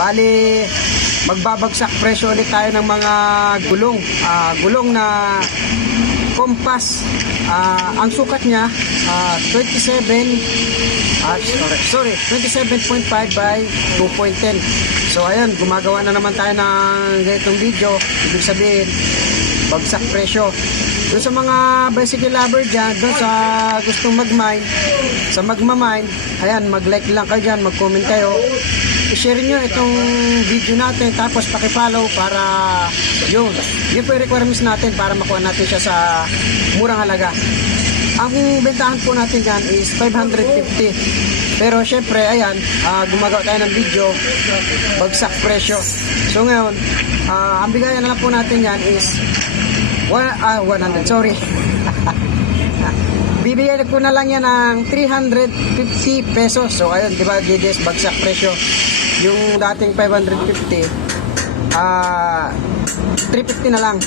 Bali, magbabagsak presyo ulit tayo ng mga gulong na Compass. Ang sukat niya 27.5 by 2.10. So ayun, gumagawa na naman tayo ng ganitong video. Ibig sabihin, bagsak presyo. Doon sa mga bicycle lover dyan, doon sa gustong mag-mine, sa magmamine, ayan, mag-like lang kayo dyan, mag-comment kayo. I-share nyo itong video natin, tapos paki-follow para yun po yung requirements natin para makuha natin siya sa murang halaga. Ang bentahan po natin dyan is 550. Pero syempre, ayan, gumagawa tayo ng video, bagsak presyo. So ngayon, ang bigayan na lang po natin yan is 100, sorry. Bibigyan ko na lang yan ng 350 pesos. So ayun, diba, GDS, bagsak presyo. Yung dating 550, 350 na lang.